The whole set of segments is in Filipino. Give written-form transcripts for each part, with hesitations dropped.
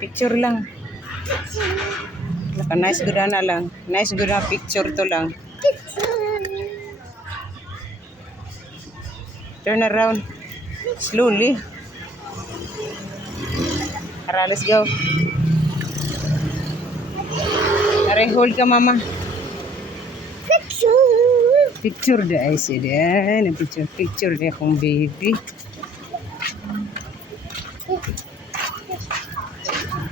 Picture lang. Nice good na lang. Nice good na picture to lang. Turn around. Slowly. Tara, let's go. Tara, hold ka, mama. Picture da ay siya. Picture da akong baby.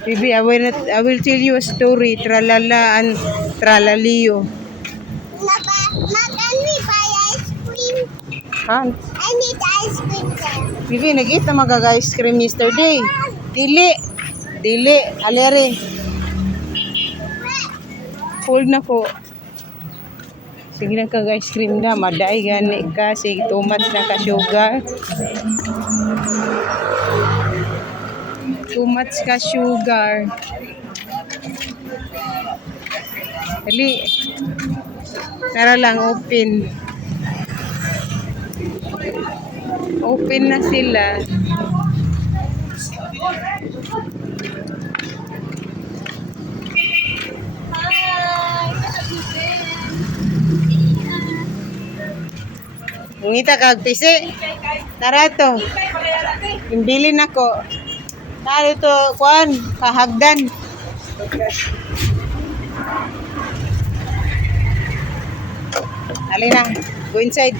Baby, I will tell you a story. Tralala and tralalio. Can we buy ice cream? Ha? I need ice cream there. Baby, nag-eat na mag-ice cream yesterday. Dili. Alere. Hold na ko. Sige na kag-ice cream na. Maday gani ka. Sige, too much na ka sugar. Too much ka sugar. Dali. Tara lang, open. Open na sila. Ngita kag pisi. Tara to. Imbili na ko. Tara to, kuan, kahagdan. Dali na. Go inside.